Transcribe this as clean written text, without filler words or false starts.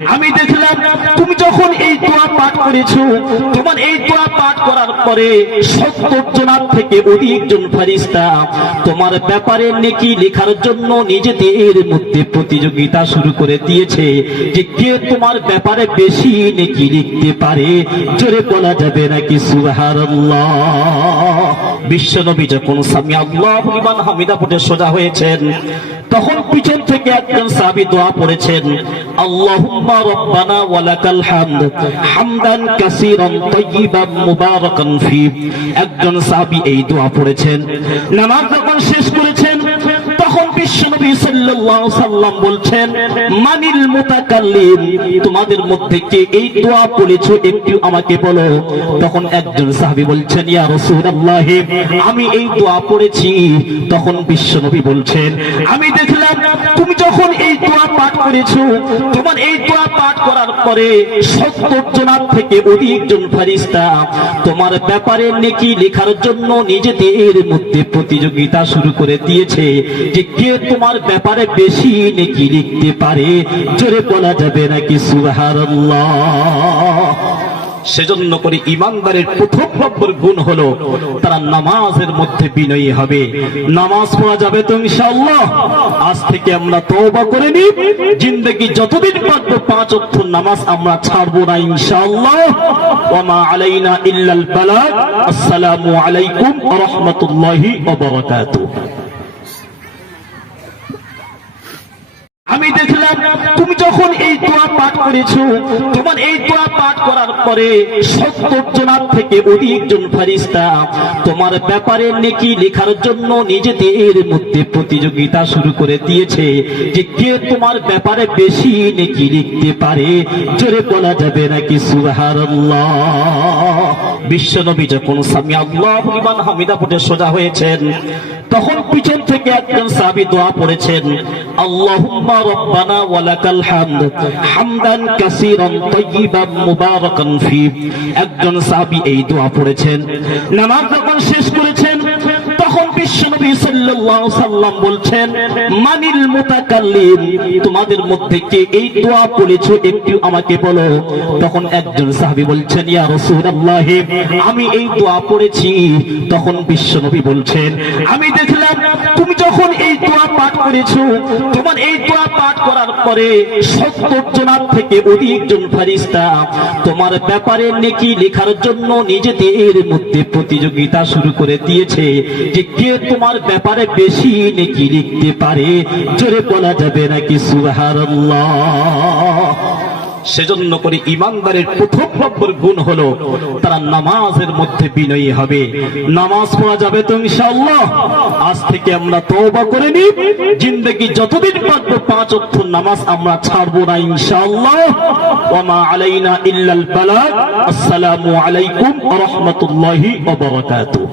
আমি দেখলাম তুমি যখন এই দোয়া পাঠ করেছো, তোমার এই দোয়া পাঠ করার পরে 70 জনের থেকে অধিক জন ফেরেশতা তোমার ব্যাপারে নেকি লেখার জন্য নিজেদের মধ্যে প্রতিযোগিতা শুরু করে দিয়েছে যে কে তোমার ব্যাপারে বেশি নেকি লিখতে পারে। জোরে বলা যাবে নাকি সুবহানাল্লাহ। বিশ্বনবী যখন সামি আল্লাহু লিমান হামিদা পড়ে সোজা হয়েছেন, তখন পিছন থেকে একজন সাহাবী দোয়া পড়েছেন, আল্লাহুম্মা রাব্বানা ওয়া লাকাল হামদ হামদান কাসীরান তাইয়িবান মুবারাকান ফি। একজন সাহাবী এই দোয়া পড়েছেন। নামাজ যখন শেষ করেছেন, তখন বিশ্বনবী সাল্লাল্লাহু আলাইহি সাল্লাম বলছেন, মানিল মুতাকাল্লিম, তোমাদের মধ্যে কে এই দোয়া পড়েছো একটু আমাকে বলো। তখন একজন সাহাবী বলছেন, ইয়া রাসূলুল্লাহ, আমি এই দোয়া পড়েছি। তখন বিশ্বনবী বলছেন, আমি দেখলাম তুমি যখন এই দোয়া পাঠ করেছো, তোমার এই দোয়া পাঠ করার পরে 70 জনের থেকে অধিক জন ফেরেশতা তোমার ব্যাপারে নেকি লেখার জন্য নিজেদের মধ্যে প্রতিযোগিতা শুরু করে দিয়েছে যে কে তোমার ব্যাপারে বেশি নেকি লিখতে পারে। জোরে বলা যাবে নাকি সুবহানাল্লাহ। সেজন্য করে ইমানদারের প্রথম নম্বর গুণ হলো তারা নামাজের মধ্যে বিনয়ী হবে। নামাজ পড়া যাবে তো ইনশাআল্লাহ। আজ থেকে আমরা তওবা করে নিই, জিন্দেগি যতদিন পারব 5 ওয়াক্ত নামাজ আমরা ছাড়বো না ইনশাআল্লাহ। ওয়া মা আলাইনা ইল্লাল বালাগ। আসসালামু আলাইকুম ওয়া রাহমাতুল্লাহি ওয়া বারাকাতুহু। আমি দেখলাম তুমি যখন এই দোয়া পাঠ করেছো, তোমার এই দোয়া পাঠ করার পরে 70 জনের থেকে অধিক জন ফেরেশতা তোমার ব্যাপারে নেকি লেখার জন্য নিজেদের মধ্যে প্রতিযোগিতা শুরু করে দিয়েছে যে কে তোমার ব্যাপারে বেশি নেকি লিখতে পারে। জোরে বলা যাবে নাকি সুবহানাল্লাহ। বিশ্বনবী যখন সামি আল্লাহু লিমান হামিদা পড়ে সোজা হয়েছেন, তখন পিছন থেকে একজন সাহাবী দোয়া পড়েছেন, আল্লাহুম্মা রাব্বানা ওয়া লাকাল হামদ হামদান কাসীরান তাইয়িবান মুবারাকান ফি। একজন সাহাবী এই দোয়া পড়েছেন। নামাজ যখন শেষ করেছেন, তখন বিশ্বনবী সাল্লাল্লাহু আলাইহি সাল্লাম বলছেন, মানিল মুতাকাল্লিম, তোমাদের মধ্যে কে এই দোয়া পড়েছো একটু আমাকে বলো। তখন একজন সাহাবী বলছেন, ইয়া রাসূলুল্লাহ, আমি এই দোয়া পড়েছি। তখন বিশ্বনবী বলছেন, আমি দেখলাম তুমি যখন এই দোয়া পাঠ করেছো, তোমার এই দোয়া পাঠ করার পরে 70 জনের থেকে অধিক জন ফেরেশতা তোমার ব্যাপারে নেকি লেখার জন্য নিজেদের মধ্যে প্রতিযোগিতা শুরু করে দিয়েছে যে কে তোমার ব্যাপারে বেশি নেকি লিখতে পারে। জোরে বলা যাবে নাকি সুবহানাল্লাহ। সেজন্য করে ইমানদারের প্রথম নম্বর গুণ হলো তারা নামাজের মধ্যে বিনয়ী হবে। নামাজ পড়া যাবে তো ইনশাআল্লাহ। আজ থেকে আমরা তওবা করে নিই, জিন্দেগি যতদিন পারব 5 ওয়াক্ত নামাজ আমরা ছাড়বো না ইনশাআল্লাহ। ওয়া মা আলাইনা ইল্লাল বালাগ। আসসালামু আলাইকুম ওয়া রাহমাতুল্লাহি ওয়া বারাকাতুহু।